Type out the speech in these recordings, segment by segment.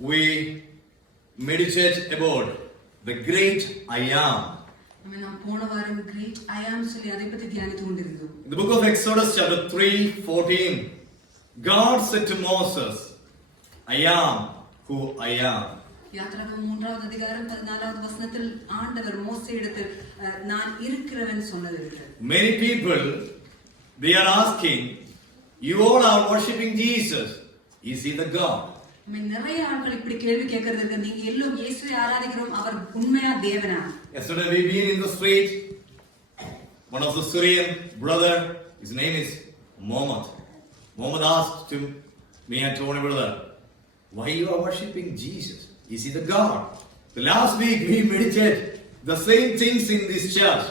we meditate about the great I am. In The book of Exodus chapter 3:14, God said to Moses, I am who I am. யாத்திராகமம் 3வது அதிகாரம் 14வது வசனத்தில் ஆண்டவர் மோசேயிடத்தில் நான் இருக்கிறவன் சொன்னது. Many people, they are asking, you all are worshiping Jesus. Is he the God? நிறைய ஆட்கள் இப்படி கேள்வி கேட்கறதுக்கு நீங்க எல்லாம் இயேசுவை ஆராதிக்கிறோம் அவர் உண்மையா தேவனா? Yesterday we been in the street. One of the Syrian brother, his name is Muhammad. Muhammad asked to me and Tony brother, why you are worshiping Jesus? Is he the God? The last week we meditated the same things in this church.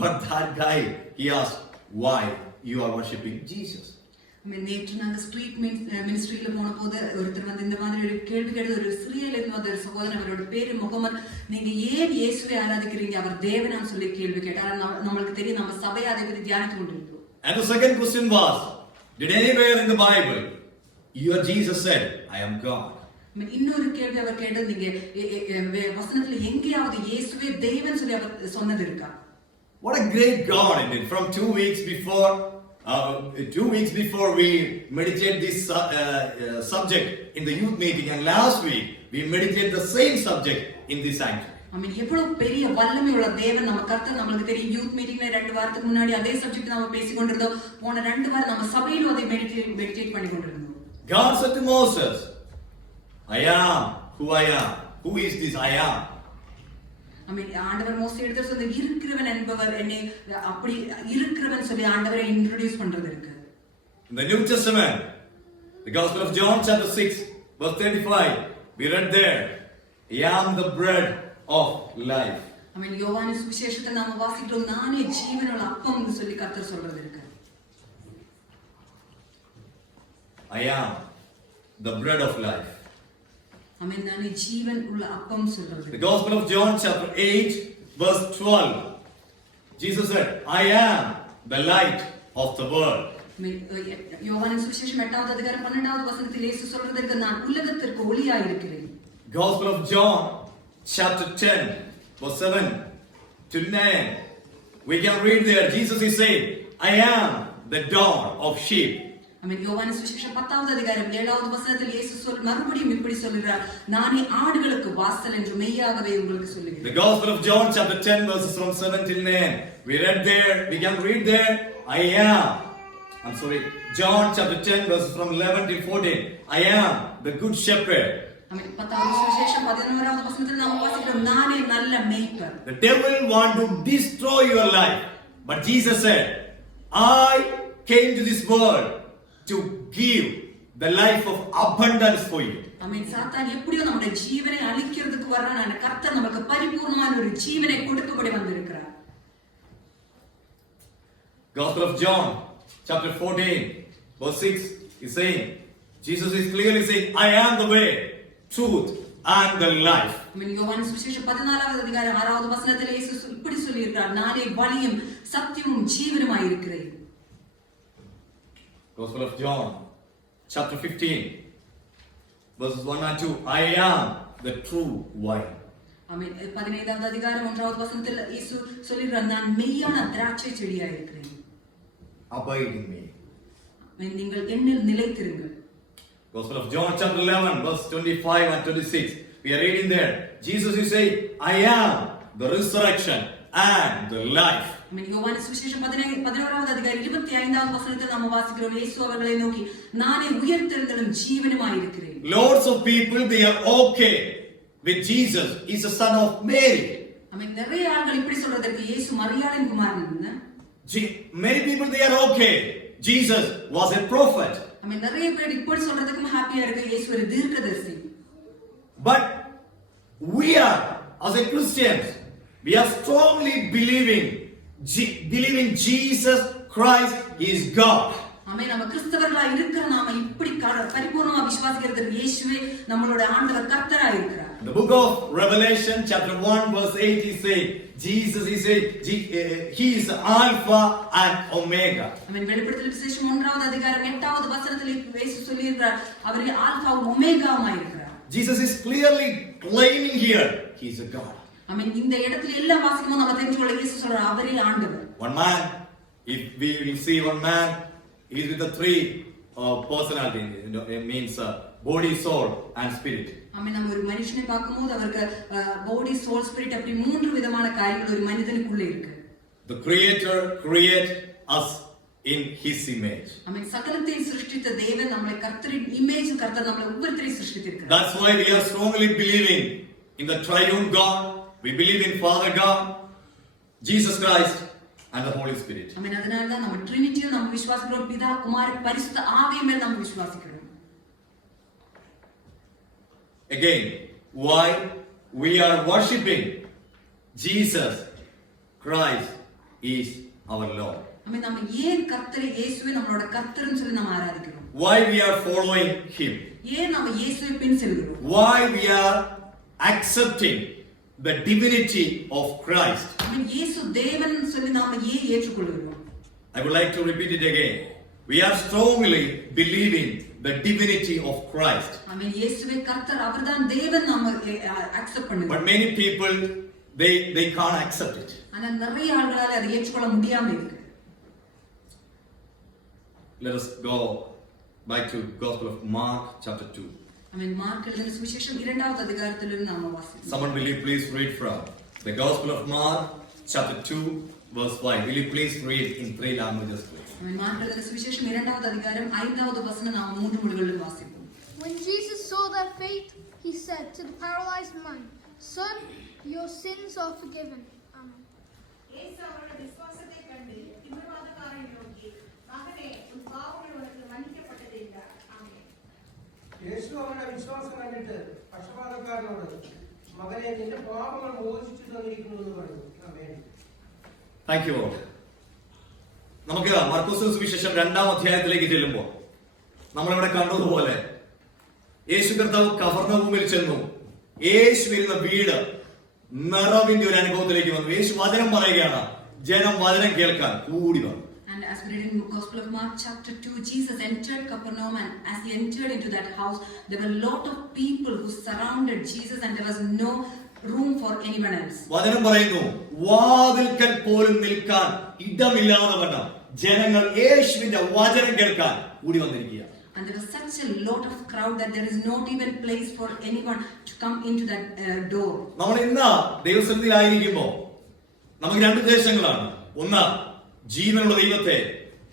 But that guy, he asked, why you are worshiping Jesus? நேற்று நாங்கள் ஸ்ட்ரீட் மினிஸ்ட்ரியில போன போது ஒருத்தர் வந்து இந்த மாதிரி ஒரு கேள்வி கேட்டது. ஒரு சிறியில இருந்து வந்த சகோதரன், அவரோட பேரு முகமது. நீங்க ஏன் இயேசுவை ஆராதிக்கிறீங்க, அவர் தேவனான்னு சொல்லி கேள்வி கேட்டார். நம்மளுக்கு தெரியும், நம்ம சபையை அதை பற்றி தியானித்து கொண்டிருக்கிறோம். And the second question was, did anywhere in the Bible your Jesus said, I am God? இன்னொரு கேள்வி அவர் கேட்டது, நீங்க வசனத்துல எங்கேயாவது இயேசுவே தேவன் சொல்லி அவர் சொன்னது இருக்கா? What a great God it did. From 2 weeks before, 2 weeks before we meditate this subject in the youth meeting, and last week we meditate the same subject in this sanctuary. எவ்வளவு பெரிய வல்லமை உள்ள தேவன் நம்ம கர்த்தர். நமக்கு தெரியும், யூத் மீட்டிங்ல 2 வாரத்துக்கு முன்னாடி அதே சப்ஜெக்ட் நாம பேசிக்கொண்டிருந்தோம். போன 2 வாரம் நம்ம சபையில அதை மெடிடேட் பண்ணி கொண்டிருந்தோம். God said to Moses, I am who I am. Who is this I am? ஆண்டவர் மோசே எடுத்து சொன்ன இருக்கிறவன் என்பவர் என்னை அப்படி இருக்கிறவன் சொல்லி ஆண்டவரை இன்ட்ரோ듀ce பண்றது இருக்கு. In the New Testament, the Gospel of John chapter 6 verse 35, we read there, I am the bread of life. யோவான் சுவிசேஷத்தில் நாம வாசிக்கிறோம், நானே ஜீவனுள்ள அப்பம் என்று சொல்லி கர்த்தர் சொல்றது இருக்கு. I am the bread of life. நானே ஜீவன் உள்ள அப்பம் சொல்றது. The Gospel of John chapter 8 verse 12, Jesus said, I am the light of the world. யோவான் சுவிசேஷம் 8வது அதிகாரம் 12வது வசனத்தில் இயேசு சொல்றது இருக்கு, நான் உலகத்திற்கு ஒளியாய் இருக்கிறேன். Gospel of John chapter 10 verse 7 to 9, we can read there, Jesus is saying, I am the door of sheep. யோவான் சுவிசேஷம் 10வது அதிகாரம் 7வது வசனத்தில் இயேசு மறுபடியும் இப்படி சொல்கிறார், நானே ஆடுகளுக்கு வாசல் என்று மெய்யாகவே உங்களுக்கு சொல்லுகிறேன். The Gospel of John chapter 10 verses from 7 till 9, we read there, we can read there, John chapter 10 verses from 11 till 14, I am the good shepherd. 10வது சுவிசேஷம் 11வது வசனத்தில் நாம் வாசிக்கிறோம், நானே நல்ல மேய்ப்பர். The devil want to destroy your life, but Jesus said, I came to this world to give the life of abundance for you. சாத்தான் எப்படியோ நம்முடைய ஜீவனை அழிக்கிறதுக்கு வர்றான், கர்த்தர் நமக்கு பரிபூர்ணமான ஒரு ஜீவனை கொடுக்கபடி வந்திருக்கிறார். Gospel of John chapter 14 verse 6 is saying, Jesus is clearly saying, I am the way, truth and the life. யோவான் சுவிசேஷம் 14வது அதிகாரம் 6வது வசனத்தில் இயேசு இப்படி சொல்லியிருக்கிறார், நானே வழியும் சத்தியமும் ஜீவனுமாய் இருக்கிறேன். Gospel of John chapter 15 verses 1 and 2, I am the true vine. 15வது அதிகாரம் 1வது வசனத்தில் இயேசு சொல்கிறார், நான் மெய்யான திராட்சை செடியாய் இருக்கிறேன். Abide in me. நீங்கள் என்னில் நிலைத்திருங்கள். Gospel of John chapter 11 verse 25 and 26, we are reading there, Jesus is saying, I am the resurrection and the life. யோவான் சுவிசேஷம் 11வது அதிகாரம் 25வது வசனத்தில் நாம வாசிக்கிறோம், இயேசு அவர்களை நோக்கி, நானே உயிர்த்தெழுதலும் ஜீவனுமாய் இருக்கிறேன். Lots of people, they are okay with Jesus. He's the son of Mary. நிறைய ஆட்கள் இப்படி சொல்றதுக்கு, இயேசு மரியாளின் குமாரன். Many people, they are okay. Jesus was a prophet. நிறைய பேர் இப்படி சொல்றதுக்கு ஹாப்பியா இருக்கு, இயேசு ஒரு தீர்க்கதரிசி. But we are, as a Christians, we are strongly believing Jesus Christ is God. நம்ம கிறிஸ்தவர்களா இருக்கிற நாம இப்படி பரிபூர்ணமா விசுவாசிக்கிறது, இயேசுவே நம்மளோட ஆண்டவர் கர்த்தரா இருக்கிறார். The book of Revelation chapter 1 verse 8 is saying, Jesus is saying, he is Alpha and Omega. வெளிப்படுத்தல் விசேஷம் 1வது அதிகாரம் 8வது வசனத்தில் இயேசு சொல்லியிருக்கிறார், அவர் ஆல்பாவும் ஒமேகாவுமாய் இருக்கிறார். Jesus is clearly claiming here, he is a God. இந்த இடத்துல எல்லாம் வாசிக்கும்போது நம்ம தெரிஞ்சுக்கொள்ள இயேசு சொல்றார் அவரே ஆண்டவர். One man, if we will see one man, he is with the three personality, it means body, soul and spirit. நம்ம ஒரு மனுஷனை பார்க்கும்போது அவருக்கு பாடி, சோல், ஸ்பிரிட் அப்படி மூன்று விதமான காரியங்கள் ஒரு மனிதனுக்குள்ள இருக்கு. The creator create us in his image. சகலத்தை சிருஷ்டித்த தேவன் நம்மை கர்த்தரின் இமேஜ் கர்த்தர் நம்மை ஒவ்வொருத்தரையும் சிருஷ்டித்திருக்கிறார். That's why we are strongly believing in the triune God. We believe in Father God, Jesus Christ and the Holy Spirit. அதனால தான் நம்ம ட்ரினிட்டியை நம்ம விசுவாசிக்கிறோம். பிதா, குமாரன், பரிசுத்த ஆவியை மேல் நம்ம விசுவாசிக்கிறோம். Again, why we are worshiping Jesus Christ is our Lord. நம்ம ஏன் கர்த்தரை இயேசுவை நம்மளோட கர்த்தர்னு சொல்லி நம்ம ஆராதிக்கிறோம்? Why we are following him? ஏன் நம்ம இயேசுவை பின் செல்கிறோம்? Why we are accepting the divinity of Christ? இயேசு தேவன் சொல்லி நாம ஏன் ஏற்றுக்கொள்கிறோம்? I would like to repeat it again. We are strongly believing the divinity of Christ. இயேசுவே கர்த்தர், அவர்தான் தேவன், நாம அக்செப்ட் பண்ணுகிறோம். But many people they can't accept it. ஆனா நிறைய ஆள்களால அதை ஏற்றுக்கொள்ள முடியாம இருக்கு. Let us go back to Gospel of Mark chapter 2. மார்க் எழுதின சுவிசேஷம் 2வது அதிகாரத்திலிருந்து நாம வாசிப்போம். Someone will you please read from the Gospel of Mark chapter 2 verse 5. Will you please read in 3 languages please? Mark எழுதின சுவிசேஷம் 2வது அதிகாரம் 5வது வசனம் நாம 3 மொழிகளில் வாசிப்போம். When Jesus saw their faith, he said to the paralyzed man, "Son, your sins are forgiven." Amen. இயேசு அவருடைய விசுவாசத்தை கண்டு திமிர்வாதக்காரனை நோக்கி, மகனே, உன் பாவங்கள் உனக்கு மன்னிக்கப்பட்டது என்றார். ஆமென். യേശു അവരുടെ വിശ്വാസം കണ്ടിട്ട് പക്ഷപാതക്കാരനോട്, മകനെ, നിന്റെ പാപങ്ങൾ മോചിച്ചു തന്നിരിക്കുന്നു എന്ന് പറഞ്ഞു. ആമേൻ. Thank you Lord. നമുക്ക് മർക്കോസ് സുവിശേഷം 2ാം അധ്യായത്തിലേക്ക് ചെല്ലുമ്പോൾ നമ്മളിവിടെ കണ്ടതുപോലെ യേശു കർത്താവ് കഫർന്നഹൂമിൽ ചെന്നു. യേശു വരുന്ന വീട് നിറവിന്റെ ഒരു അനുഭവത്തിലേക്ക് വന്നു. യേശു വചനം പറയുകയാണ്. ജനം വചനം കേൾക്കാൻ കൂടി വന്നു. And as we read in the Gospel of Mark chapter 2, Jesus entered Capernaum, and as he entered into that house, there were a lot of people who surrounded Jesus, and there was no room for anyone else. വചനം പറയുന്നു, വാതിൽക്കൽ പോലും നിൽക്കാൻ ഇടമില്ലാതെ വണ്ണം ജനങ്ങൾ യേശുവിന്റെ വചനം കേൾക്കാൻ കൂടി വന്നിരിക്കുക. And there was such a lot of crowd that there is not even place for anyone to come into that door. നമ്മൾ ഇന്ന് ദൈവസന്നിധിയിലായിരിക്കുമ്പോൾ നമുക്ക് 2 ഉദ്ദേശങ്ങളാണ്. ഒന്ന്, ജീവനുള്ള ദൈവത്തെ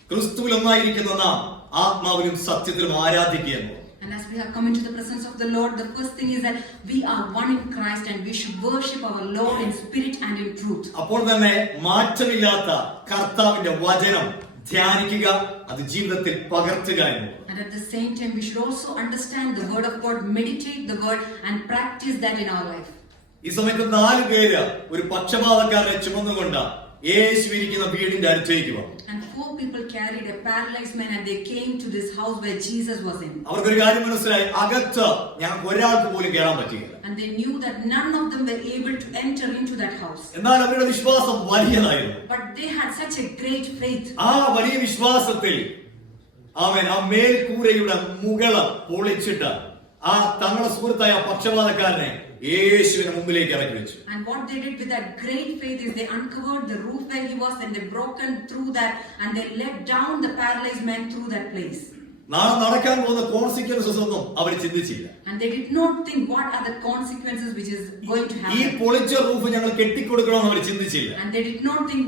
ക്രിസ്തുവിൽ ഒന്നായിരിക്കുന്ന നാം ആത്മാവിലും സത്യത്തിലും ആരാധിക്കുക. And as we have come into the presence of the Lord, the first thing is that we are one in Christ and we should worship our Lord in spirit and in truth. അപ്പോൾ തന്നെ മാറ്റമില്ലാത്ത കർത്താവിന്റെ വചനം ധ്യാനിക്കുക, അത് ജീവിതത്തിൽ പകർത്തുക എന്നുള്ളത്. And at the same time, we should also understand the word of God, meditate the word and practice that in our life. ഈ സമയത്ത് 4 പേര് ഒരു പക്ഷപാതക്കാരനെ ചുമന്നുകൊണ്ട് യേശു ഇരിക്കുന്ന വീടിന്റെ അടുത്തേക്ക് വന്നു. And 4 people carried a paralyzed man and they came to this house where Jesus was in. അവർക്കൊരു കാര്യം മനസ്സിലായി, അകത്ത് ഞങ്ങൾക്ക് ഒരാൾക്ക് പോലും കയറാൻ പറ്റിയില്ല. And they knew that none of them were able to enter into that house. എന്നാൽ അവരുടെ വിശ്വാസം വലിയതായിരുന്നു. But they had such a great faith. ആ വലിയ വിശ്വാസത്തിൽ അവൻ ആ മേൽക്കൂരയുടെ മുകള് പൊളിച്ചിട്ട് ആ തങ്ങളുടെ സുഹൃത്തായ പക്ഷപാതക്കാരനെ യേശുവിന്റെ മുമ്പിലേക്ക് ഇറക്കി വെച്ചു. And what they did with that great faith is they uncovered the roof where he was and they broken through that and they let down the paralyzed man through that place. നാളെ നടക്കാൻ പോകുന്ന കോൺസിക്വൻസസ് ഒന്നും അവർ ചിന്തിച്ചില്ല. And they did not think what are the consequences which is going to ഈ happen. പൊളിച്ച റൂഫ് ഞങ്ങൾ കെട്ടിക്കൊടുക്കണമെന്ന് അവർ ചിന്തിച്ചില്ല. And they did not think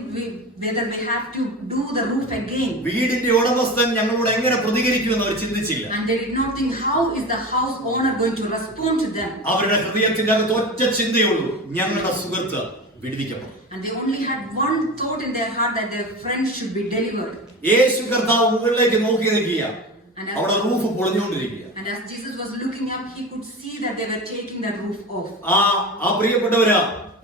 whether we have to do the roof again. വീടിന്റെ ഉടമസ്ഥൻ ഞങ്ങളോട് എങ്ങനെ പ്രതികരിക്കുമെന്ന് അവർ ചിന്തിച്ചില്ല. And they did not think how is the house owner going to respond to them. അവരുടെ ഹൃദയത്തിന്റെ അകത്ത് ഒറ്റ ചിന്തയുള്ളൂ, ഞങ്ങളുടെ സുഹൃത്ത് വിടുവിക്കപ്പെടും. And they only had one thought in their heart that their friend should be delivered. യേശു കർത്താവ് മുകളിലേക്ക് നോക്കി നിൽക്കുക, And അവിടെ റൂഫ് പൊളിഞ്ഞുകൊണ്ടിരിക്കുക. as Jesus was looking up, he could see that they were taking that roof off. ആ പ്രിയപ്പെട്ടവരാ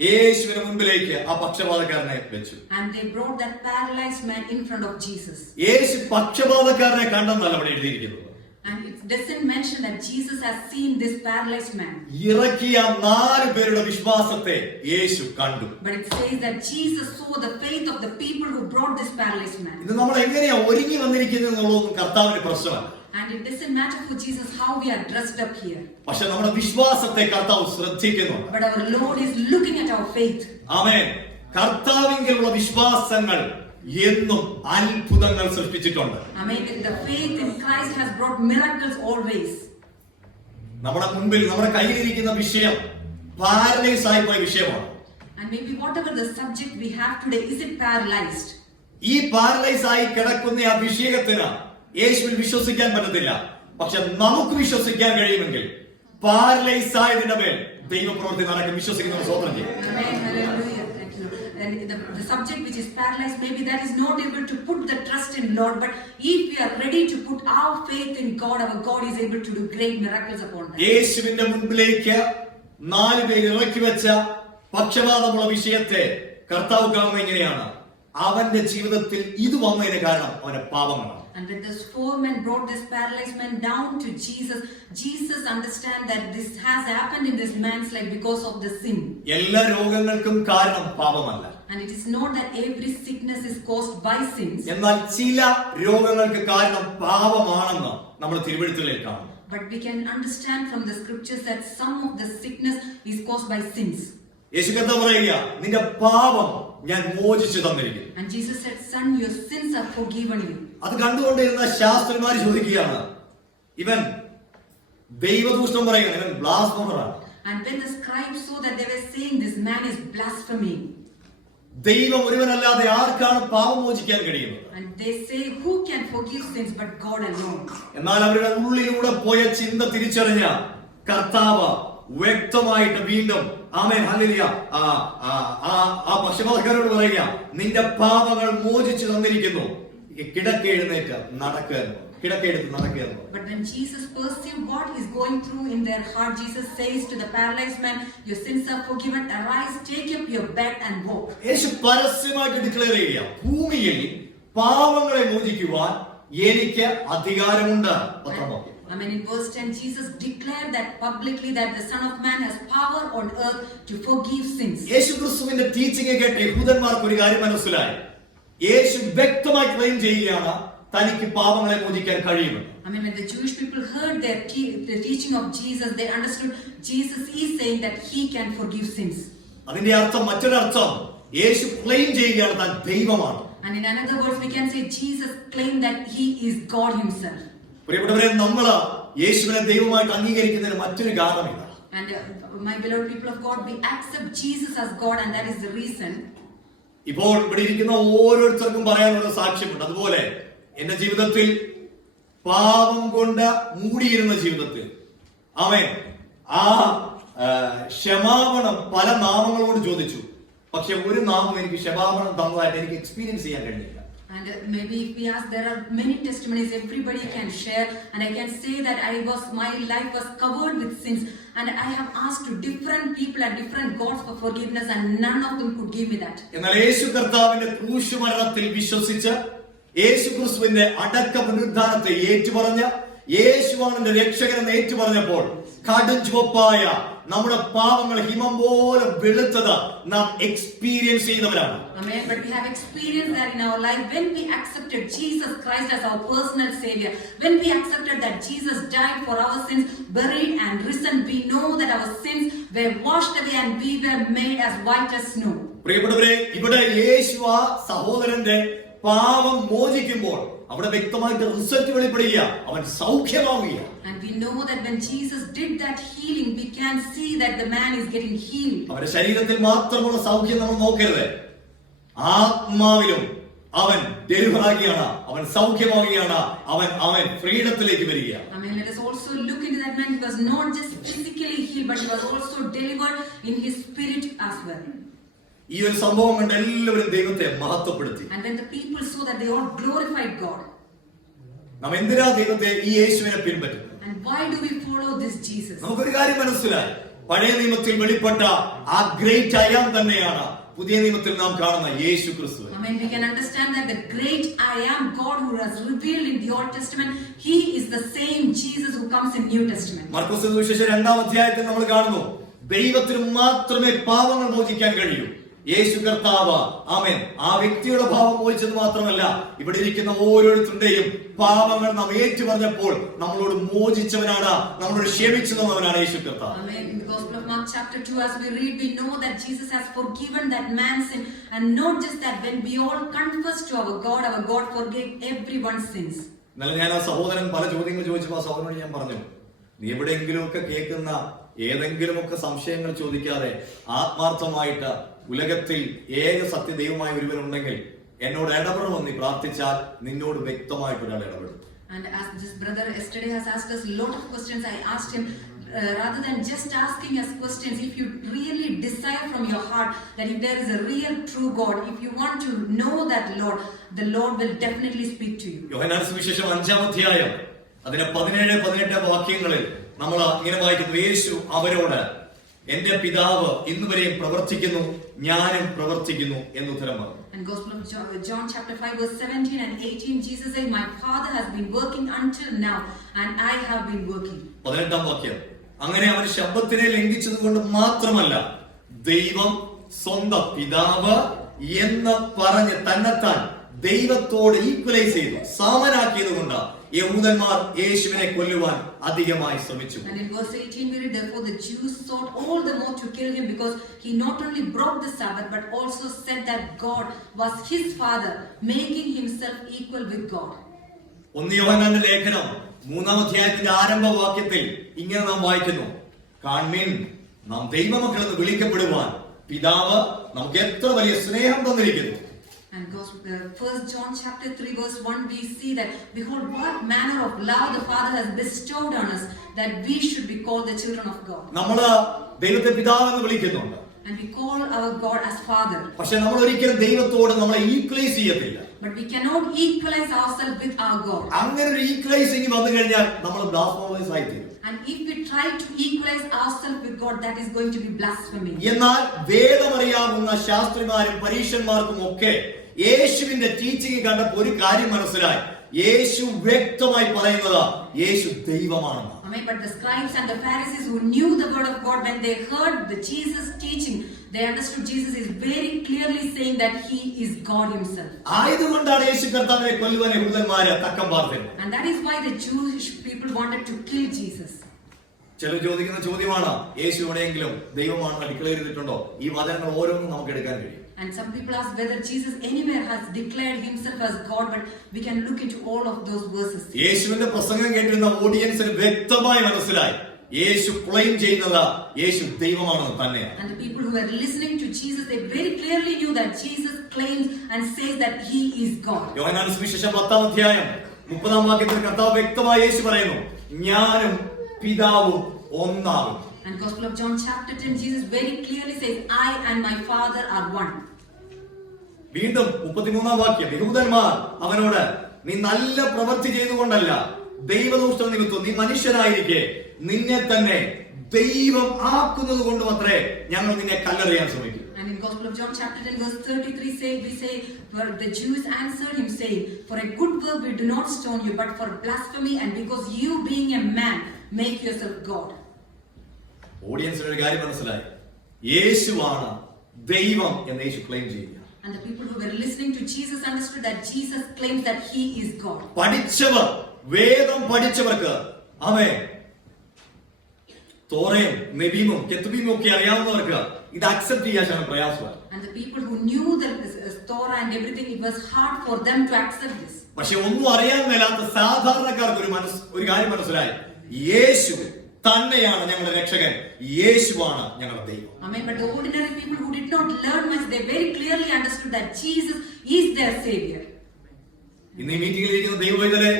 യേശുവിന് മുൻപിലേക്ക് ആ പക്ഷപാതക്കാരനെ വെച്ചു. And they brought that paralyzed man in front of Jesus. യേശു പക്ഷപാതക്കാരനെ കണ്ടെന്നല്ല അവിടെ എഴുതിയിരിക്കുന്നത്. And it doesn't mention that Jesus has seen this paralyzed man. ഇറക്കിയ 4 പേരുടെ വിശ്വാസത്തെ യേശു കണ്ടു. But it says that Jesus saw the faith of the people who brought this paralyzed man. ഇത് നമ്മൾ എങ്ങനെയാ ഒരുങ്ങി വന്നിരിക്കുന്നത് എന്നുള്ളതൊന്നും കർത്താവിന് പ്രശ്നമല്ല. And it doesn't matter for Jesus how we are dressed up here. പക്ഷെ നമ്മുടെ വിശ്വാസത്തെ കർത്താവ് ശ്രദ്ധിക്കുന്നുണ്ട്. But our Lord is looking at our faith. ആമേൻ. കർത്താവിലുള്ള വിശ്വാസങ്ങൾ എന്നും അത്ഭുതങ്ങൾ സൃഷ്ടിച്ചിട്ടുണ്ട്. Amen. The faith in Christ has brought miracles always. നമ്മുടെ മുൻപിൽ നമ്മുടെ കയ്യിലിരിക്കുന്ന വിഷയം പാരലൈസ് ആയി പോയ വിഷയമാണ്. And maybe whatever the subject we have today, is it paralyzed? ഈ പാരലൈസ് ആയി കിടക്കുന്ന ആ വിഷയത്തിന് യേശുവിൽ വിശ്വസിക്കാൻ പറ്റത്തില്ല. പക്ഷെ നമുക്ക് വിശ്വസിക്കാൻ കഴിയുമെങ്കിൽ പാരലൈസ് ആയതിന്റെ മേൽ ദൈവപ്രവൃത്തി നടക്കും. വിശ്വസിക്കുന്നവർ സ്വതന്ത്രം ചെയ്യും. Amen. Hallelujah. Thank you, Lord. And the subject which is paralyzed, maybe that is not able to put the trust in Lord. But if we are ready to put our faith in God, our God is able to do great miracles upon them. യേശുവിന്റെ മുൻപിലേക്ക് 4 പേര് ഇറക്കി വെച്ച പക്ഷപാതമുള്ള വിഷയത്തെ കർത്താവ് കാണുന്നത് എങ്ങനെയാണ്? അവന്റെ ജീവിതത്തിൽ ഇത് വന്നതിന് കാരണം അവന്റെ പാപങ്ങളാണ്. And when those 4 men brought this paralyzed man down to Jesus, Jesus understand that this has happened in this man's life because of the sin. എല്ലാ രോഗങ്ങൾക്കും കാരണം പാപമല്ല. And it is not that every sickness is caused by sins. എന്നാൽ ചില രോഗങ്ങൾക്ക് കാരണം പാപമാണെന്ന് നമ്മൾ തിരുവെഴുത്തുകളിൽ കാണുന്നു. But we can understand from the scriptures that some of the sickness is caused by sins. യേശു കർത്താവ് പറയുക, നിന്റെ പാപം ഞാൻ മോചിച്ചു തന്നിരിക്കുന്നു. And Jesus said, son, your sins are forgiven you. അത് കണ്ടുകൊണ്ടിരുന്ന ശാസ്ത്രിമാർ ചോദിക്കുകയാണ്, ഇവൻ ദൈവദൂഷണം പറയുകയാണ്, ഇവൻ ബ്ലാസ്ഫമറാണ്. And when the scribes saw that they were saying this man is blaspheming. ദൈവം ഒരുവനല്ലാതെ ആർക്കാണ് പാപം മോചിക്കാൻ കഴിയുന്നത്? And they say, who can forgive sins but God alone? എന്നാൽ അവരുടെ ഉള്ളിലൂടെ പോയ ചിന്ത തിരിച്ചറിഞ്ഞ കർത്താവ് വ്യക്തമായിട്ട് വീണ്ടും ആമേൻ ഹല്ലേലൂയ ആ പക്ഷപാതക്കാരോട് പറയുക, നിന്റെ പാപങ്ങൾ മോചിച്ചു തന്നിരിക്കുന്നു, കിടക്ക എഴുന്നേറ്റ് നടക്കുക, കിടക്കെടുത്ത് നടക്കുക. But when Jesus perceived what is going through in their heart, Jesus says to the paralyzed man, your sins are forgiven, arise, take up your bed and walk. യേശു പരസ്യമായിട്ട് ഡിക്ലെയർ ചെയ്യുക, ഭൂമിയിൽ പാപങ്ങളെ മോചിക്കുവാൻ എനിക്ക് അധികാരമുണ്ട്. I mean, in verse 10, Jesus declared that publicly that the Son of Man has power on earth to forgive sins. യേശു ക്രിസ്തുവിന്റെ ടീച്ചിങ് കേട്ട് യഹൂദന്മാർക്ക് ഒരു കാര്യം മനസ്സിലായി. യേശു വ്യക്തമായി ക്ലെയിം ചെയ്യുകയാണ് തനിക്ക് പാപങ്ങളെ മോചിക്കാൻ കഴിയുമെന്ന്. I mean, when the Jewish people heard the teaching of Jesus, they understood Jesus is saying that he can forgive sins. അതിന്റെ അർത്ഥം, മറ്റൊരർത്ഥം, യേശു ക്ലെയിം ചെയ്യുകയാണ് താൻ ദൈവമാണ്. And in another words, we can say Jesus claimed that he is God himself. പ്രിയപ്പെട്ടവരെ, നമ്മൾ യേശുവിനെ ദൈവമായിട്ട് അംഗീകരിക്കുന്നതിന് മറ്റൊരു കാരണമില്ല. And my beloved people of God, we accept Jesus as God, and that is the reason. ഇപ്പോൾ ഇവിടെ ഇരിക്കുന്ന ഓരോരുത്തർക്കും പറയാനുള്ള സാക്ഷ്യമുണ്ട്. അതുപോലെ എന്റെ ജീവിതത്തിൽ പാപം കൊണ്ട് മൂടിയിരുന്ന ജീവിതത്തിൽ ആമേൻ ആ ക്ഷമാപണം പല നാമങ്ങൾ കൊണ്ട് ചോദിച്ചു. പക്ഷെ ഒരു നാമം എനിക്ക് ക്ഷമാപണം തന്നതായിട്ട് എനിക്ക് എക്സ്പീരിയൻസ് ചെയ്യാൻ കഴിഞ്ഞില്ല. And maybe if we ask, there are many testimonies everybody can share, and I can say that my life was covered with sins, and I have asked to different people and different gods for forgiveness, and none of them could give me that. എന്നാൽ യേശു കർത്താവിന്റെ ക്രൂശ് മരണത്തിൽ വിശ്വസിച്ച് യേശു ക്രിസ്തുവിന്റെ അടക്ക പുനരുദ്ധാനത്തെ ഏറ്റുപറഞ്ഞ യേശുവാണ് എന്റെ രക്ഷകനെന്ന് ഏറ്റുപറഞ്ഞപ്പോൾ കടും ചുവപ്പായ നമ്മുടെ പാപങ്ങൾ ഹിമം പോലെ വെളുത്തത് നാം എക്സ്പീരിയൻസ് ചെയ്തവരാണ്. Amen. But we have experienced that in our life when we accepted Jesus Christ as our personal Savior. When we accepted that Jesus died for our sins, buried and risen, we know that our sins were washed away and we were made as white as snow. പ്രിയപ്പെട്ടവരെ, ഇവിടെ യേശു ആ സഹോദരന്റെ പാപം മോചിക്കുമ്പോൾ അവിടെ വ്യക്തമായിട്ട് റിസൾട്ട് വെളിപ്പെടുക, അവൻ സൗഖ്യമാവുക. And we know that when Jesus did that healing, we can see that the man is getting healed. അവന്റെ ശരീരത്തിൽ മാത്രമുള്ള സൗഖ്യം നമ്മൾ നോക്കരുത്, ആത്മാവിലും അവൻ ഡെലിവർ ആകുകയാണ്, അവൻ സൗഖ്യമാവുകയാണ്, അവൻ ഫ്രീഡത്തിലേക്ക് വരികയാണ്. I mean, let us also look into that man. He was not just physically healed, but he was also delivered in his spirit as well. ഈ ഒരു സംഭവം കൊണ്ട് എല്ലാവരും ദൈവത്തെ മഹത്വപ്പെടുത്തി. And when the people saw that, they all glorified God. നാം എന്തിനാ ദൈവത്തെ ഈ യേശുവിനെ പിൻപറ്റുന്നത്? And why do we follow this Jesus? നമുക്കൊരു കാര്യം മനസ്സിലായി, പഴയ നിയമത്തിൽ വെളിപ്പെട്ട ആ ഗ്രേറ്റ് ഐ ആം തന്നെയാണ് പുതിയ നിയമത്തിൽ നാം കാണുന്ന യേശു ക്രിസ്തു. I mean, we can understand that the great I am God who was revealed in the Old Testament, he is the same Jesus who comes in New Testament. മർക്കോസ് സുവിശേഷം 2-ാം അധ്യായത്തിൽ നമ്മൾ കാണുന്നു, ദൈവത്തിന് മാത്രമേ പാപങ്ങൾ മോചിക്കാൻ കഴിയൂ. യേശു കർത്താവ് ആമേൻ ആ വ്യക്തിയുടെ പാപം മോചിച്ചത് മാത്രമല്ല, ഇവിടെ ഇരിക്കുന്ന ഓരോരുത്തരുടെയും പാപങ്ങൾ നാം ഏറ്റു പറഞ്ഞപ്പോൾ നമ്മളോട് മോചിച്ചവനാണ്, നമ്മളോട് ക്ഷമിച്ചു തന്നവനാണ് യേശു കർത്താവ്. Amen. In the Gospel of Mark chapter 2, as we read, we know that Jesus has forgiven that man's sin, and not just that, when we all confess to our God forgave everyone's sins. എന്നാലും ഞാൻ ആ സഹോദരൻ പല ചോദ്യങ്ങൾ ചോദിച്ചപ്പോൾ ആ സഹോദരനോട് ഞാൻ പറഞ്ഞു, നീ എവിടെയെങ്കിലുമൊക്കെ കേൾക്കുന്ന ഏതെങ്കിലുമൊക്കെ സംശയങ്ങൾ ചോദിക്കാതെ ആത്മാർത്ഥമായിട്ട് ഉലകത്തിൽ ഏക സത്യദൈവമായ ഒരുവനുണ്ടെങ്കിൽ എന്നോട് ഇടപെടണമെന്ന് നീ പ്രാർത്ഥിച്ചാൽ നിന്നോട് വ്യക്തമായിട്ട് ഒരാൾ ഇടപെടും. And as this brother yesterday has asked us a lot of questions, I asked him, rather than just asking us questions, if you really desire from your heart that if there is a real true God, if you want to know that Lord, the Lord will definitely speak to you. യോഹന്നാൻ സുവിശേഷം 5-ാം അധ്യായം അതിന്റെ 17-18 വാക്യങ്ങളിൽ നമ്മൾ ഇങ്ങനെ വായിക്കുന്നു, യേശു അവരോട് എന്റെ പിതാവ് ഇന്നുവരെയും പ്രവർത്തിക്കുന്നു, ഞാനും പ്രവർത്തിക്കുന്നു എന്ന് ഉത്തരം പറഞ്ഞു. And Gospel of John chapter 5 verse 17 and 18, Jesus said, my Father has been working until now and I have been working. 18-ാം വാക്യം, അങ്ങനെ അവൻ ശബ്ദത്തിനെ ലംഘിച്ചത് കൊണ്ട് മാത്രമല്ല, ദൈവം സ്വന്തം പിതാവ് എന്ന് പറഞ്ഞ് തന്നെത്താൻ ദൈവത്തോട് ഈക്വലൈസ് ചെയ്തു, സമനാക്കിയത് കൊണ്ട് യഹൂദന്മാർ യേശുവിനെ കൊല്ലുവാൻ അധികമായി ശ്രമിച്ചു. And in verse 18 we read, therefore the Jews sought all the more to kill him because he not only broke the Sabbath but also said that God was his father, making himself equal with God. 1 യോഹന്നാന്റെ ലേഖനം 3-ാം അധ്യായത്തിന്റെ ആരംഭ വാക്യത്തിൽ ഇങ്ങനെ നാം വായിക്കുന്നു, കാൺമീൻ നാം ദൈവമക്കളെന്ന് വിളിക്കപ്പെടുവാൻ പിതാവ് നമുക്ക് എത്ര വലിയ സ്നേഹം തന്നിരിക്കുന്നു. And First John chapter 3 verse 1, we see that behold what manner of love the Father has bestowed on us that we should be called the children of God. നമ്മള് ദൈവത്തെ പിതാവെന്ന് വിളിക്കുന്നുണ്ട്. And we call our God as Father. പക്ഷെ നമ്മൾ ഒരിക്കലും ദൈവത്തോട് നമ്മളെ ഈക്വലൈസ് ചെയ്യത്തില്ല. But we cannot equalize ourselves with our God. അങ്ങനെ ഒരു ഈക്വലൈസിംഗ് വന്നു കഴിഞ്ഞാൽ നമ്മൾ ബ്ലാസ്ഫേമേഴ്സ് ആയി തീരും. And if we try to equalize ourselves with God, that is going to be blasphemy. എന്നാൽ വേദമറിയാവുന്ന ശാസ്ത്രിമാരും പരീക്ഷന്മാർക്കും ഒക്കെ യേശുവിന്റെ ടീച്ചിങ് കണ്ടപ്പോൾ ഒരു കാര്യം മനസ്സിലായി, യേശു വ്യക്തമായി പറയുന്നത് യേശു ദൈവമാണെന്ന്. But the scribes and the Pharisees who knew the word of God, when they heard the Jesus teaching, they understood Jesus is very clearly saying that he is God himself. ആയതുകൊണ്ടാണ് യേശു കർത്താവിനെ കൊല്ലുവാൻ യഹൂദന്മാര് തക്കം പാർത്തത്. And that is why the Jewish people wanted to kill Jesus. ചിലർ ചോദിക്കുന്ന ചോദ്യമാണ്, യേശു എവിടെയെങ്കിലും ദൈവമാണെന്ന് ഡിക്ലെയർ ചെയ്തിട്ടുണ്ടോ? ഈ വചനങ്ങൾ ഓരോന്നും നമുക്ക് എടുക്കാൻ കഴിയും. And some people ask whether Jesus anywhere has declared himself as God, but we can look into all of those verses. യേശുവിന്റെ പ്രസംഗം കേട്ടിരുന്ന ഓഡിയൻസിന് വ്യക്തമായി മനസ്സിലായി, യേശു ക്ലെയിം ചെയ്യുന്നത് യേശു ദൈവമാണെന്ന് തന്നെയാണ്. And the people who were listening to Jesus, they very clearly knew that Jesus claims and says that he is God. യോഹന്നാൻ സുവിശേഷം 10-ാം അധ്യായം 30-ാം വാക്യത്തിൽ കർത്താവ് വ്യക്തമായി യേശു പറയുന്നു, ഞാനും പിതാവും ഒന്നാകും. And Gospel of John chapter 10, Jesus very clearly says, I and my Father are one. വീണ്ടും 33-ാം വാക്യം, യഹൂദന്മാർ അവനോട് നീ നല്ല പ്രവൃത്തി ചെയ്തുകൊണ്ടല്ല, ദൈവദൂഷണ നിമിത്തം നീ മനുഷ്യനായിരിക്കെ നിന്നെ തന്നെ ദൈവം ആക്കുന്നത് കൊണ്ടും അത്രേ ഞങ്ങൾ നിന്നെ കല്ലെറിയാൻ ശ്രമിക്കും. And in Gospel of John chapter 10 verse 33 we say, for the Jews answered him saying, for a good work we do not stone you, but for blasphemy and because you being a man make yourself God. ഓഡിയൻസിന് ഒരു കാര്യം മനസ്സിലായി, യേശുവാണ് ദൈവം എന്ന് യേശു ക്ലെയിം ചെയ്യുക. And the people who were listening to Jesus understood that Jesus claims that he is God. പഠിച്ചവർ, വേദം പഠിച്ചവർക്ക് ആമേൻ, തോറയും നെബീമും കെത്തുബീമും ഒക്കെ അറിയാവുന്നവർക്ക് ഇത് അക്സെപ്റ്റ് ചെയ്യാൻ പ്രയാസമാണ്. And the people who knew the Torah and everything, it was hard for them to accept this. പക്ഷെ ഒന്നും അറിയാൻ മേലാത്ത സാധാരണക്കാർക്ക് ഒരു കാര്യം മനസ്സിലായി, യേശു തന്നെയാണ് ഞങ്ങളുടെ രക്ഷകൻ, യേശുവാണ് ഞങ്ങളുടെ ദൈവം. Amen. But the ordinary people who did not learn much, they very clearly understood that Jesus is their savior. ഇന്ന് ഈ മീറ്റിംഗിൽ ഇരിക്കുന്ന ദൈവവേദനെ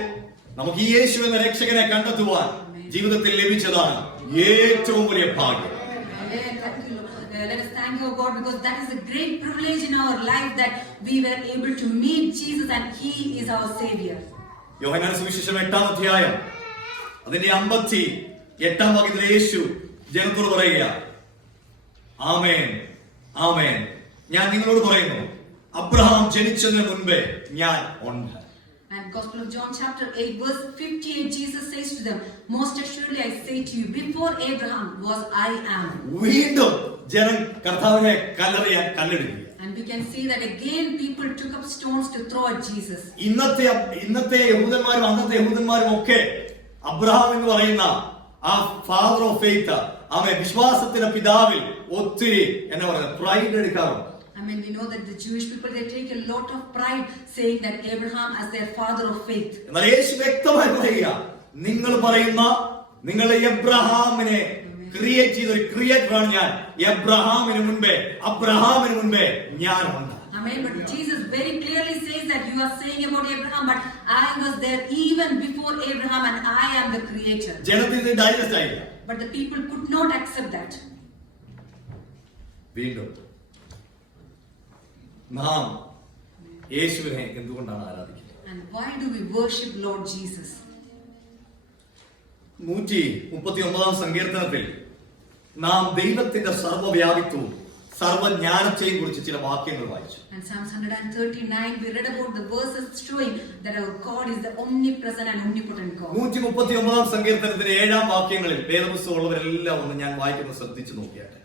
നമുക്ക് ഈ യേശു എന്ന രക്ഷകനെ കണ്ടെത്തുവാൻ ജീവിതത്തിൽ ലഭിച്ചതാണ് ഏറ്റവും വലിയ ഭാഗ്യം. Let us thank our God because that is a great privilege in our life that we were able to meet Jesus and he is our savior. യോഹന്നാൻ സുവിശേഷം 8-ാം അധ്യായം അതിന്റെ 58-ാം വാക്യത്തിൽ യേശു ജനത്തോട് പറയുക, ആമേൻ ആമേൻ ഞാൻ നിങ്ങളോട് പറയുന്നു, അബ്രഹാം ജനിച്ചതിന് മുൻപേ ഞാൻ ഉണ്ട്. And Gospel of John chapter 8 verse 58, Jesus says to them, most assuredly I say to you, before Abraham was I am. വീണ്ടും ജനം കർത്താവിനെ കല്ലെറിയാൻ കല്ലെടുക്കുക. And we can see that again people took up stones to throw at Jesus. ഇന്നത്തെ യഹൂദന്മാരും അന്നത്തെ യഹൂദന്മാരും ഒക്കെ അബ്രഹാം എന്ന് പറയുന്ന ആ ഫാദർ ഓഫ് ഫെയ്ത്ത്, അവൻ വിശ്വാസത്തിന്റെ പിതാവിൽ ഒത്തിരി എന്നാ പറയുക പ്രൈഡ് എടുക്കാറുണ്ട്. I mean, we know that the Jewish people, they take a lot of pride saying that Abraham as their father of faith. എന്നാൽ യേശു വ്യക്തമായി പറയുക, നിങ്ങൾ പറയുന്ന നിങ്ങളുടെ എബ്രഹാമിനെ ക്രിയേറ്റ് ചെയ്ത ഒരു ക്രിയേറ്ററാണ് ഞാൻ. എബ്രഹാമിന് മുൻപേ ഞാനുണ്ട്. Amen. But Jesus very clearly says that you are saying about Abraham, but I was there even before Abraham and I am the creator. ജനത്തിന് ഡൈജസ്റ്റ് ആയില്ല. But the people could not accept that. വീണ്ടും നാം യേശുവിനെ എന്തുകൊണ്ടാണ് ആരാധിക്കുന്നത്? And why do we worship Lord Jesus? 139 സങ്കീർത്തനത്തിൽ നാം ദൈവത്തിന്റെ സർവ്വവ്യാപിത്വവും സർവ്വജ്ഞാനത്തെയും കുറിച്ച് ചില വാക്യങ്ങൾ വായിച്ചു. And Psalms 139 we read about the verses showing that our God is the omnipresent and omnipotent God. 139 സങ്കീർത്തനത്തിന്റെ 7 വാക്യങ്ങളിൽ വേദപുസ്തകമുള്ളവരെല്ലാം ഒന്ന് ഞാൻ വായിക്കുന്നത് ശ്രദ്ധിച്ചു നോക്കിയാട്ടെ.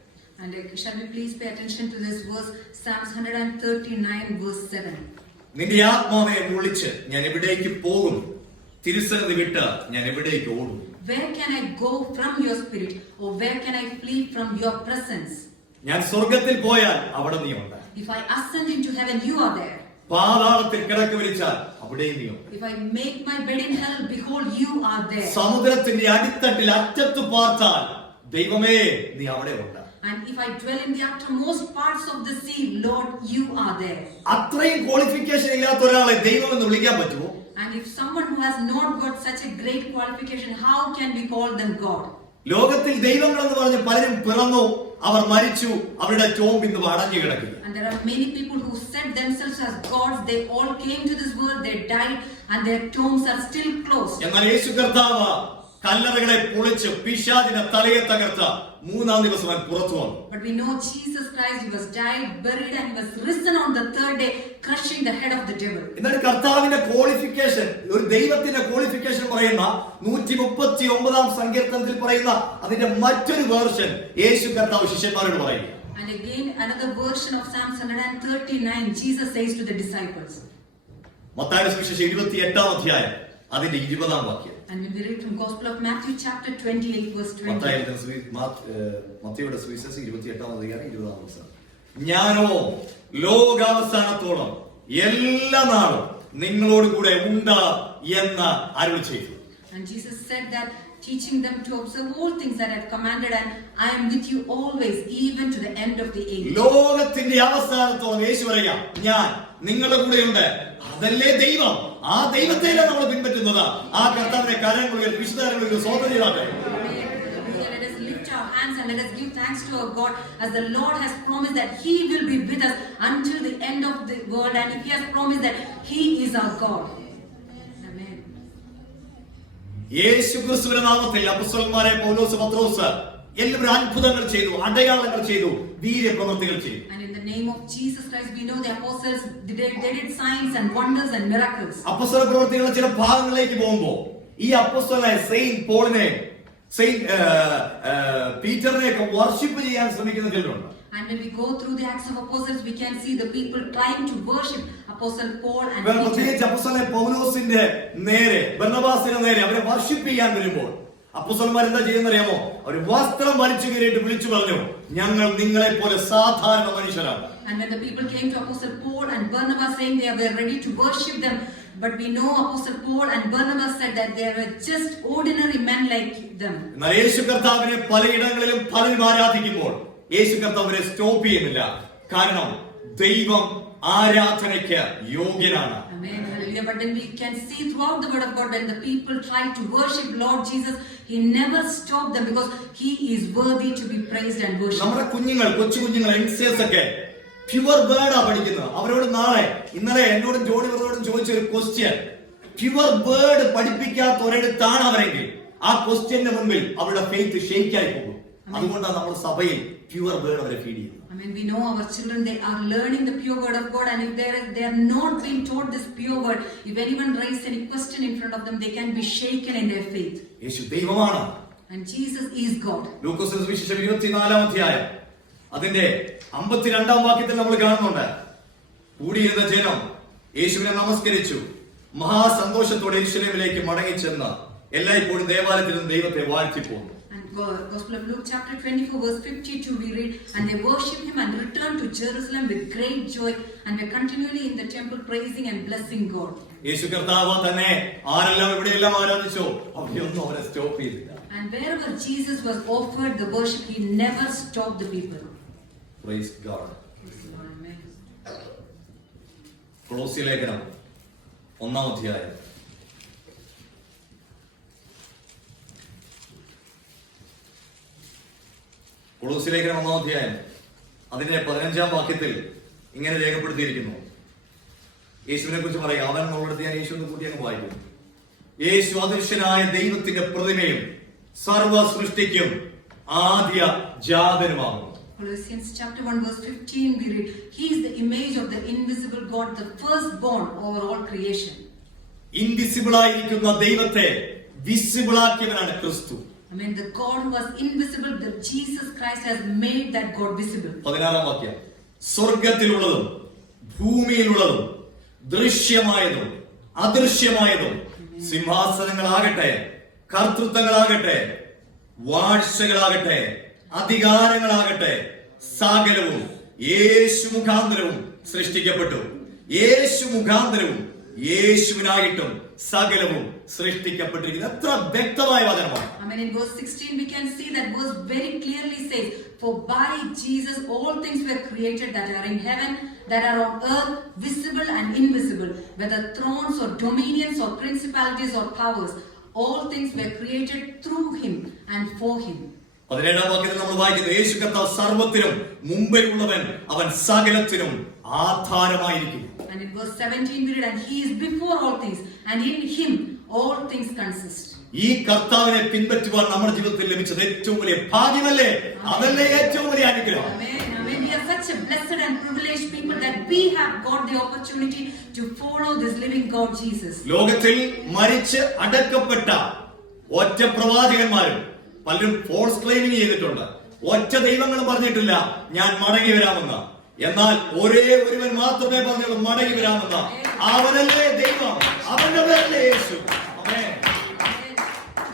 And shall we please pay attention to this verse, Psalms 139 verse 7. നിന്റെ ആത്മാവെ വിളിച്ച് ഞാൻ എവിടേക്ക് പോകും, തിരുസന്നിധി വിട്ട് ഞാൻ എവിടേക്ക് ഓടും? Where can I go from your spirit, or where can I flee from your presence? ഞാൻ സ്വർഗ്ഗത്തിൽ പോയാൽ അവിടെ നീ ഉണ്ട്. If I ascend into heaven, you are there. പാതാളത്തിൽ കിടക്ക വിരിച്ചാൽ അവിടെയും നീ ഉണ്ട്. If I make my bed in hell, behold, you are there. സമുദ്രത്തിന്റെ അടിത്തട്ടിൽ അറ്റത്ത് പാർത്താൽ ദൈവമേ നീ അവിടെ ഉണ്ട്. And if I dwell in the uttermost parts of the sea, Lord, you are there. അത്രയും ക്വാളിഫിക്കേഷൻ ഇല്ലാത്ത ഒരാളെ ദൈവം എന്ന് വിളിക്കാൻ പറ്റുമോ? And if someone who has not got such a great qualification, how can we call them God? ലോകത്തിൽ ദൈവങ്ങൾ എന്ന് പറഞ്ഞ് പലരും പിറന്നു, അവർ മരിച്ചു, അവരുടെ ടോംബ് ഇന്ന് അടഞ്ഞു കിടക്കുക. And there are many people who set themselves as gods. They all came to this world, they died, and their tombs are still closed. എന്നാൽ യേശു കർത്താവ് കല്ലറകളെ പൊളിച്ച് പിശാചിനെ തലയെ തകർത്ത് 3-ാം ദിവസം അവൻ പുറത്തു വന്നു. But we know Jesus Christ, he was died, buried, and he was risen on the third day, crushing the head of the devil. എന്നാൽ കർത്താവിന്റെ ക്വാളിഫിക്കേഷൻ, ഒരു ദൈവത്തിന്റെ ക്വാളിഫിക്കേഷൻ പറയുന്ന 139-ാം സങ്കീർത്തനത്തിൽ പറയുന്ന അതിന്റെ മറ്റൊരു വേർഷൻ യേശു കർത്താവ് ശിഷ്യന്മാരോട് പറയുന്നു. And again another version of Psalms 139, Jesus says to the disciples. മത്തായിയുടെ സുവിശേഷം 28-ാം അധ്യായം അതിന്റെ 20-ാം വാക്യം. And when we read from Gospel of Matthew chapter 28 verse 20. മത്തായിയുടെ സുവിശേഷം 28-ാം അധ്യായം 20-ാം വാക്യം. ഞാനോ ലോകാവസാനത്തോളം എല്ലാ നാളും നിങ്ങളോട് കൂടെ ഉണ്ട് എന്ന് അരുളി ചെയ്തു. And Jesus said that, teaching them to observe all things that I have commanded, and I am with you always, even to the end of the age. ലോകത്തിന്റെ അവസാനത്തോളം യേശു പറയുക, ഞാൻ നിങ്ങളുടെ കൂടെയുണ്ട്. അതല്ലേ ദൈവം. ആ ദൈവത്തെയാണ് നമ്മൾ പിൻപറ്റുന്നത്. ആ കർത്താവിന്റെ കരങ്ങളിൽ വിശുദ്ധങ്ങളിൽ സ്വതന്ത്രരാകട്ടെ. Let us lift our hands and let us give thanks to our God, as the Lord has promised that He will be with us until the end of the world, and if He has promised that He is our God. Amen. യേശു ക്രിസ്തുവിന്റെ നാമത്തിൽ അപ്പോസ്തലന്മാരെ പൗലോസ്, പത്രോസ് എല്ലാവരും അത്ഭുതങ്ങൾ ചെയ്തു, അടയാളങ്ങൾ ചെയ്തു, വീര്യപ്രവൃത്തികൾ ചെയ്തു. And in the name of Jesus Christ, we know the apostles they did signs and wonders and miracles. അപ്പോസ്തല പ്രവൃത്തികളുടെ ചില ഭാഗങ്ങളിലേക്ക് പോകുമ്പോൾ ഈ അപ്പോസ്തലനെ സെയിന്റ് പോളിനെ, സെയിന്റ് പീറ്ററിനെ ഒക്കെ വർഷിപ്പ് ചെയ്യാൻ ശ്രമിക്കുന്ന ചിലരുണ്ട്. And when we go through the Acts of Apostles, we can see the people trying to worship Apostle Paul and Peter. പ്രത്യേകിച്ച് അപ്പോസ്തലനെ പൗലോസിന്റെ നേരെ, ബർന്നബാസിന്റെ നേരെ അവരെ വർഷിപ്പ് ചെയ്യാൻ വരുമ്പോൾ അപ്പോസ്തലന്മാർ എന്താ ചെയ്യുന്നറിയാമോ? അവർ വസ്ത്രം വലിച്ചു കീറിയിട്ട് വിളിച്ചു പറഞ്ഞു, ഞങ്ങൾ നിങ്ങളെ പോലെ സാധാരണ മനുഷ്യരാണ്. And when the people came to Apostle Paul and Barnabas saying they were ready to worship them, but we know Apostle Paul and Barnabas said that they were just ordinary men like them. എന്നാൽ യേശു കർത്താവിനെ പലയിടങ്ങളിലും പലരും ആരാധിക്കുമ്പോൾ യേശു കർത്താവിനെ സ്റ്റോപ്പ് ചെയ്യുന്നില്ല. കാരണം ദൈവം ആരാധനയ്ക്ക് യോഗ്യനാണ്. Amen. Hallelujah. But then we can see throughout the word of God, when the people try to worship Lord Jesus, He never stopped them, because He is worthy to be praised and worshipped. നമ്മുടെ കുഞ്ഞുങ്ങൾ, കൊച്ചു കുഞ്ഞുങ്ങൾ, യങ്സ്റ്റേഴ്സ് ഒക്കെ പ്യുവർ വേർഡാ പഠിക്കുന്നത്. അവരോട് ഇന്നലെ എന്നോടും ജോണി ബ്രദറോടും ചോദിച്ച ഒരു ക്വസ്റ്റ്യൻ, പ്യുവർ വേർഡ് പഠിപ്പിക്കാത്ത ഒരിടത്താണ് അവരെങ്കിൽ ആ ക്വസ്റ്റ്യന്റെ മുൻപിൽ അവരുടെ ഫെയ്ത്ത് ഷെയ്ക്കായി പോകും. അതുകൊണ്ടാണ് നമ്മൾ സഭയിൽ പ്യുവർ വേർഡ് അവരെ ഫീഡ് ചെയ്യുന്നത്. I mean, we know our children, they are learning the pure word of God, and if they are not being taught this pure word, if anyone raises any question in front of them, they can be shaken in their faith. യേശു ദൈവമാണ്. And Jesus is God. ലൂക്കോസ് സുവിശേഷം 24-ാം അധ്യായം അതിന്റെ 52-ാം വാക്യത്തിൽ നമ്മൾ കാണുന്നുണ്ട്, കൂടിയിരുന്ന ജനം യേശുവിനെ നമസ്കരിച്ചു, മഹാസന്തോഷത്തോടെ യെരൂശലേമിലേക്ക് മടങ്ങിച്ചെന്ന് എല്ലായ്പ്പോഴും ദേവാലയത്തിൽ നിന്ന് ദൈവത്തെ വാഴ്ത്തിപ്പോന്നു. Gospel of Luke chapter 24 verse 52 we read, and they worshipped him and returned to Jerusalem with great joy and were continually in the temple praising and blessing God. യേശു കർത്താവ് തന്നെ ആരെല്ലാം ഇവിടെയെല്ലാം ആരാധിച്ചോ അവരെയൊന്നും അവരെ സ്റ്റോപ്പ് ചെയ്തില്ല. And wherever Jesus was offered the worship, he never stopped the people. Praise God. Amen. കൊളോസ്യ ലേഖനം 1-ാം അധ്യായം കൊളോസ്യ ലേഖനം 1-ാം അധ്യായം അതിന്റെ 15-ാം വാക്യത്തിൽ ഇങ്ങനെ രേഖപ്പെടുത്തിയിരിക്കുന്നു. യേശുവിനെ കുറിച്ച് പറയാം. അവൻ എന്നുള്ളത് ഞാൻ യേശുവിനെ കൂട്ടി അങ്ങ് വായിക്കുന്നു. യേശു അദൃശ്യനായ ദൈവത്തിന്റെ പ്രതിമയും സർവ സൃഷ്ടിക്കും ആദ്യ ജാതനുമാകുന്നു. Colossians chapter 1 verse 15 we read, he is the image of the invisible God, the firstborn over all creation. Invisible ആയിരിക്കുന്ന ദൈവത്തെ വിസിബിൾ ആക്കിയവനാണ് ക്രിസ്തു. I mean, the God who was invisible, the Jesus Christ has made that God visible. 16-ാം വാക്യം, സ്വർഗത്തിലുള്ളതും ഭൂമിയിലുള്ളതും ദൃശ്യമായതും അദൃശ്യമായതും സിംഹാസനങ്ങളാകട്ടെ, കർത്തൃത്വങ്ങളാകട്ടെ, വാഴ്ചകളാകട്ടെ, അധികാരങ്ങളാകട്ടെ, സകലവും യേശു മുഖാന്തരവും സൃഷ്ടിക്കപ്പെട്ടു. യേശു മുഖാന്തരവും യേശുവിനായിട്ടും സകലവും സൃഷ്ടിക്കപ്പെട്ടിരിക്കുന്നു. എത്ര വ്യക്തമായ വചനമാണ്. I mean, in verse 16 we can see that verse very clearly says, for by Jesus all things were created that are in heaven, that are on earth, visible and invisible, whether thrones or dominions or principalities or powers, all things were created through him and for him. 17-ാം വാക്യത്തിൽ നമ്മൾ വായിക്കുന്നത്, യേശു കർത്താവ് സർവ്വത്തിനും മുമ്പിലുള്ളവൻ, അവൻ സകലത്തിനും ആധാരമായിരിക്കുന്നു. And in verse 17 we read, and he is before all things, and in him all things consist. ഈ കർത്താവിനെ പിൻപറ്റുവാൻ നമ്മുടെ ജീവിതത്തിൽ ലഭിച്ചത് ഏറ്റവും വലിയ ഭാഗ്യമല്ലേ? അതല്ലേ ഏറ്റവും വലിയ അനുഗ്രഹം. Amen. Amen. We are such a blessed and privileged people that we have got the opportunity to follow this living God Jesus. ലോകത്തിൽ മരിച്ച് അടക്കപ്പെട്ട ഒറ്റ പ്രവാചകന്മാരും പലരും ഫോൾസ് ക്ലെയിമിംഗ് ചെയ്തിട്ടുണ്ട്. ഒറ്റ ദൈവങ്ങളും പറഞ്ഞിട്ടില്ല ഞാൻ മടങ്ങി വരാമെന്ന്. എന്നാൽ ഒരേ ഒരുവൻ മാത്രമേ പറഞ്ഞുള്ളൂ മടങ്ങി വരാമെന്ന്. അവനല്ലേ ദൈവം, അവന്റെ പേരല്ലേ യേശു. ആമേൻ.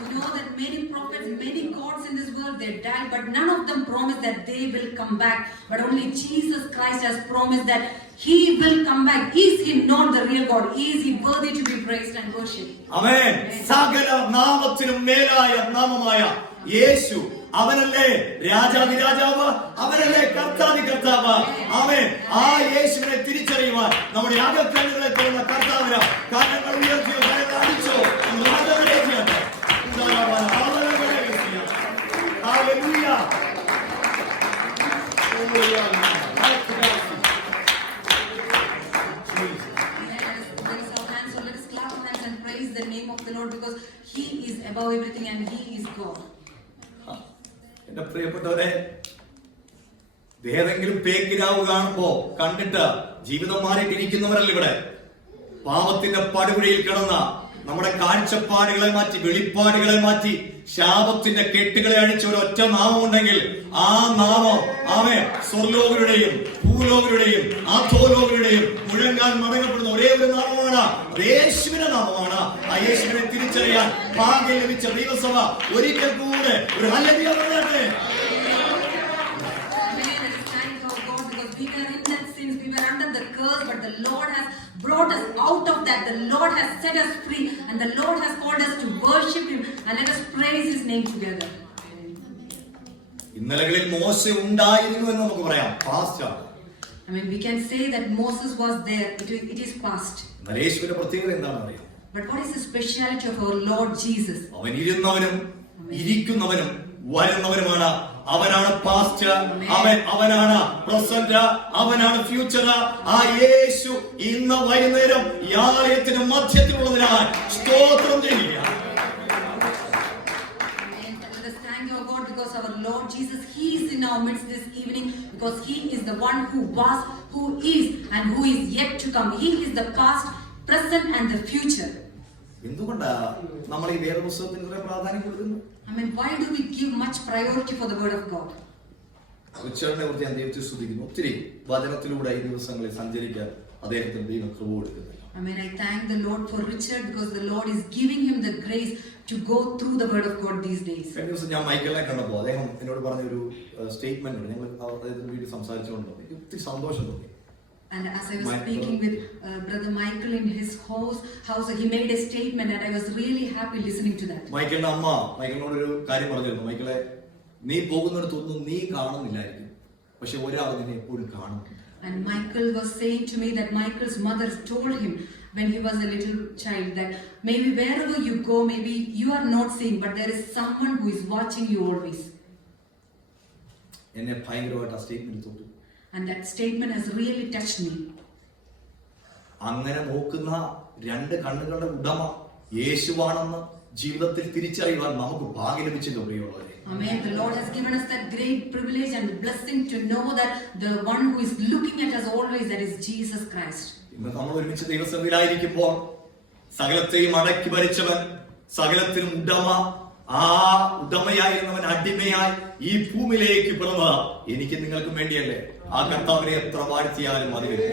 You know that many prophets, many gods in this world, they died, but none of them promised that they will come back. But only Jesus Christ has promised that he will come back. Is he not the real God? Is he worthy to be praised and worshipped? ആമേൻ. സകല നാമത്തിനും മേലായ നാമമായ യേശു, അവനല്ലേ രാജാതി രാജാവ്, അവനല്ലേ കർത്താതി കർത്താവ്. ആമേൻ. ആ യേശുവിനെ തിരിച്ചറിയുവാൻ നമ്മുടെ അകക്കണ്ണുകളെ തുറന്ന കർത്താവിന് കരങ്ങൾ ഉയർത്തിയോ, കരങ്ങൾ അടിച്ചോ, hallelujah. So let us clap our hands and praise the name of the Lord, because he is above everything and he is God. എന്റെ പ്രിയപ്പെട്ടവരെ, ഏതെങ്കിലും പേക്കിനാവ് കാണുമ്പോ കണ്ടിട്ട് ജീവിതം മാറിയിട്ടിരിക്കുന്നവരല്ല ഇവിടെ. പാപത്തിന്റെ പടുകുഴിയിൽ കിടന്ന നമ്മുടെ കാഴ്ചപ്പാടുകളെ മാറ്റി, വെളിപ്പാടുകളെ മാറ്റി, ശാപത്തിന്റെ കെട്ടുകളെ അഴിച്ച ഒരു ഒറ്റ നാമം ഉണ്ടെങ്കിൽ ആ നാമം ആമേ സ്വർലോകരുടെയും ഭൂലോകരുടെയും അധോലോകരുടെയും മുഴങ്ങാൻ മടങ്ങപ്പെടുന്ന ഒരേ ഒരു നാമമാണ്, യേശുവിന്റെ നാമമാണ്. ആ യേശുവിനെ തിരിച്ചറിയാൻ ഭാഗ്യം ലഭിച്ച ദൈവസഭ ഒരിക്കൽ കൂടെ ഒരു ഹല്ലേലൂയ പറയട്ടെ. We were in that sins, we were under the curse, but the Lord has brought us out of that. The Lord has set us free, and the Lord has called us to worship him, and let us praise his name together. ഇന്നലകളിൽ മോശ ഉണ്ടായിരുന്നു എന്ന് നമുക്ക് പറയാം, പാസ്റ്റ് ആണ്. I mean, we can say that Moses was there. It is past. യേശുവിന്റെ പ്രത്യേകത എന്താണെന്ന് അറിയാം. But what is the speciality of our Lord Jesus? അവൻ ഇരുന്നവനും ഇരിക്കുന്നവനും വരുന്നവനുമാണ്. അവനാണ് പാസ്റ്റ്, അവനാണ് പ്രസന്റ്, അവനാണ് ഫ്യൂച്ചർ. ആ യേശു ഇന്ന് വൈകുന്നേരം ഈ ആലയത്തിന് മധ്യത്തിലുള്ളതിനാൽ സ്തോത്രം ചെയ്യുക. Let us thank our God, because our Lord Jesus, He is in our midst this evening because He is the one who was, who is, and who is yet to come. He is the past, present, and the future. എന്തുകൊണ്ടാ നമ്മൾ ഈ വേദപുസ്തകത്തിന് ഇത്ര പ്രാധാന്യം കൊടുക്കുന്നു? I mean, why do we give much priority for the word of God? റിച്ചർഡിനെ കുറിച്ച് ഞാൻ ദൈവത്തെ സ്തുതിക്കുന്നു. ഒത്തിരി വചനത്തിലൂടെ ഈ ദിവസങ്ങളിൽ സഞ്ചരിക്കാൻ അദ്ദേഹത്തിന് ദൈവം കൃപ കൊടുക്കുന്നില്ല. I mean, I thank the Lord for Richard because the Lord is giving him the grace to go through the word of God these days. കഴിഞ്ഞ ദിവസം ഞാൻ മൈക്കിളിനെ കണ്ടപ്പോൾ അദ്ദേഹം എന്നോട് പറഞ്ഞൊരു സ്റ്റേറ്റ്മെന്റ് ഉണ്ട്. ഞങ്ങൾ അദ്ദേഹത്തിന് വേണ്ടി സംസാരിച്ചുകൊണ്ട് എനിക്ക് ഒത്തിരി സന്തോഷം തോന്നി. And as I was speaking with Brother Michael in his house, he made a statement and I was really happy listening to that. മൈക്കിളിന്റെ അമ്മ മൈക്കിളിനോട് ഒരു കാര്യം പറഞ്ഞിരുന്നു. മൈക്കിളെ, നീ പോകുന്നിടത്തൊന്നും നീ കാണുന്നില്ലായിരിക്കും, പക്ഷെ ഒരാൾ നിന്നെ എപ്പോഴും കാണും. And Michael was saying to me that Michael's mother told him when he was a little child that maybe wherever you go, maybe you are not seeing, but there is someone who is watching you always. എന്നെ ഭയങ്കരമായിട്ട് ആ സ്റ്റേറ്റ്മെന്റ് തൊട്ടു. And that statement has really touched me. അങ്ങനെ നോക്കുന്ന രണ്ട് കണ്ണുകളുടെ ഉടമ യേശുവാണെന്ന് ജീവിതത്തിൽ തിരിച്ചറിയുവാൻ നമുക്ക് ഭാഗ്യം ലഭിച്ചല്ലോ പ്രിയമുള്ളവരെ. Amen. The Lord has given us that great privilege and blessing to know that the one who is looking at us always, that is Jesus Christ. ഇന്ന് നമ്മൾ ഒരുമിച്ച് ദൈവസന്നിധിയിലായിരിക്കുമ്പോൾ സകലത്തെയും അടക്കി ഭരിച്ചവൻ, സകലത്തിനും ഉടമ, ആ ഉടമയായിരുന്നവൻ അടിമയായി ഈ ഭൂമിയിലേക്ക് പിറന്നതാ എനിക്ക് നിങ്ങൾക്കും വേണ്ടിയല്ലേ. ആ കർത്താവിനെ എത്ര വാഴ്ത്തിയാലും മതി വരും.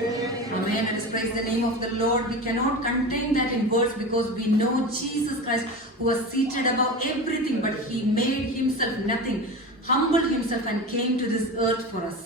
Amen. Let us praise the name of the Lord. We cannot contain that in words because we know Jesus Christ who was seated above everything, but He made Himself nothing, humbled Himself and came to this earth for us.